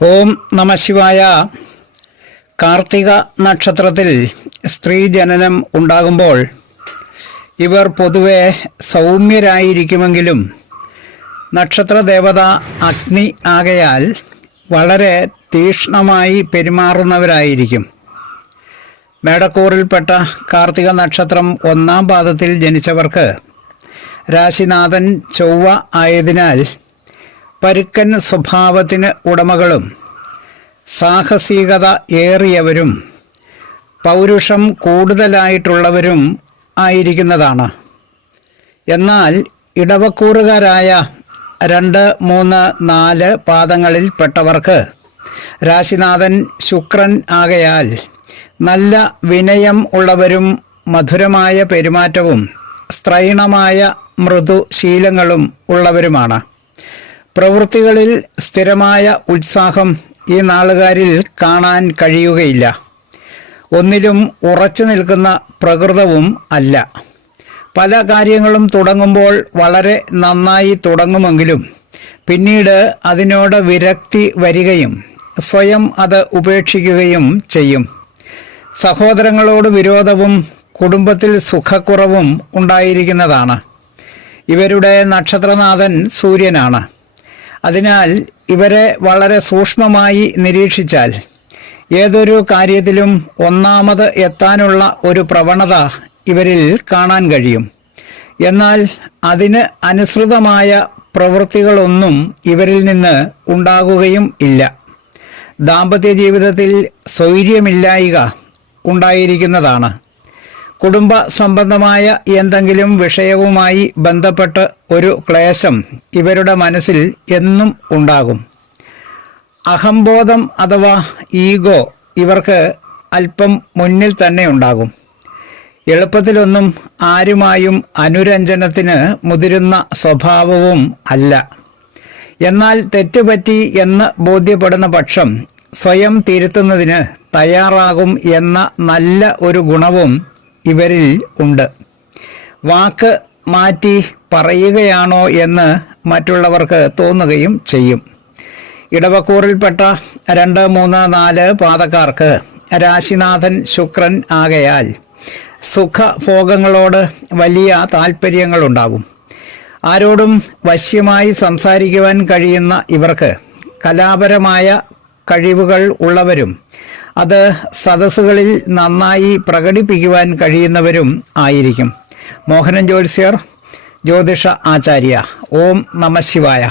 ഓം നമ ശിവായ. കാർത്തിക നക്ഷത്രത്തിൽ സ്ത്രീ ജനനം ഉണ്ടാകുമ്പോൾ ഇവർ പൊതുവെ സൗമ്യരായിരിക്കുമെങ്കിലും നക്ഷത്രദേവത അഗ്നി ആകയാൽ വളരെ തീക്ഷ്ണമായി പെരുമാറുന്നവരായിരിക്കും. മേടക്കൂറിൽപ്പെട്ട കാർത്തിക നക്ഷത്രം 1-ാം പാദത്തിൽ ജനിച്ചവർക്ക് രാശിനാഥൻ ചൊവ്വ ആയതിനാൽ പരുക്കൻ സ്വഭാവത്തിന് ഉടമകളും സാഹസികത ഏറിയവരും പൗരുഷം കൂടുതലായിട്ടുള്ളവരും ആയിരിക്കുന്നതാണ്. എന്നാൽ ഇടവക്കൂറുകാരായ 2, 3, 4 പാദങ്ങളിൽ പെട്ടവർക്ക് രാശിനാഥൻ ശുക്രൻ ആകയാൽ നല്ല വിനയം ഉള്ളവരും മധുരമായ പെരുമാറ്റവും സ്ത്രൈണമായ മൃദുശീലങ്ങളും ഉള്ളവരുമാണ്. പ്രവൃത്തികളിൽ സ്ഥിരമായ ഉത്സാഹം ഈ നാളുകാരിൽ കാണാൻ കഴിയുകയില്ല. ഒന്നിലും ഉറച്ചു നിൽക്കുന്ന പ്രകൃതവും അല്ല. പല കാര്യങ്ങളും തുടങ്ങുമ്പോൾ വളരെ നന്നായി തുടങ്ങുമെങ്കിലും പിന്നീട് അതിനോട് വിരക്തി വരികയും സ്വയം അത് ഉപേക്ഷിക്കുകയും ചെയ്യും. സഹോദരങ്ങളോട് വിരോധവും കുടുംബത്തിൽ സുഖക്കുറവും ഉണ്ടായിരിക്കുന്നതാണ്. ഇവരുടെ നക്ഷത്രനാഥൻ സൂര്യനാണ്. അതിനാൽ ഇവരെ വളരെ സൂക്ഷ്മമായി നിരീക്ഷിച്ചാൽ ഏതൊരു കാര്യത്തിലും ഒന്നാമത് എത്താനുള്ള ഒരു പ്രവണത ഇവരിൽ കാണാൻ കഴിയും. എന്നാൽ അതിന് അനുസൃതമായ പ്രവൃത്തികളൊന്നും ഇവരിൽ നിന്ന് ഉണ്ടാകുകയും ഇല്ല. ദാമ്പത്യ ജീവിതത്തിൽ സ്വൈര്യമില്ലായ്ക ഉണ്ടായിരിക്കുന്നതാണ്. കുടുംബ സംബന്ധമായ എന്തെങ്കിലും വിഷയവുമായി ബന്ധപ്പെട്ട് ഒരു ക്ലേശം ഇവരുടെ മനസ്സിൽ എന്നും ഉണ്ടാകും. അഹംബോധം അഥവാ ഈഗോ ഇവർക്ക് അല്പം മുന്നിൽ തന്നെ ഉണ്ടാകും. എളുപ്പത്തിലൊന്നും ആരുമായും അനുരഞ്ജനത്തിന് മുതിരുന്ന സ്വഭാവവും അല്ല. എന്നാൽ തെറ്റുപറ്റി എന്ന് ബോധ്യപ്പെടുന്ന പക്ഷം സ്വയം തിരുത്തുന്നതിന് തയ്യാറാകും എന്ന നല്ല ഒരു ഗുണവും ഇവരിൽ ഉണ്ട്. വാക്ക് മാറ്റി പറയുകയാണോ എന്ന് മറ്റുള്ളവർക്ക് തോന്നുകയും ചെയ്യും. ഇടവക്കൂറിൽപ്പെട്ട 2, 3, 4 പാദക്കാർക്ക് രാശിനാഥൻ ശുക്രൻ ആകയാൽ സുഖഭോഗങ്ങളോട് വലിയ താല്പര്യങ്ങളുണ്ടാകും. ആരോടും വശ്യമായി സംസാരിക്കുവാൻ കഴിയുന്ന ഇവർക്ക് കലാപരമായ കഴിവുകൾ ഉള്ളവരും അത് സദസ്സുകളിൽ നന്നായി പ്രകടിപ്പിക്കുവാൻ കഴിയുന്നവരും ആയിരിക്കും. മോഹനൻ ജ്യോത്സ്യർ, ജ്യോതിഷ ആചാര്യ. ഓം നമ ശിവായ.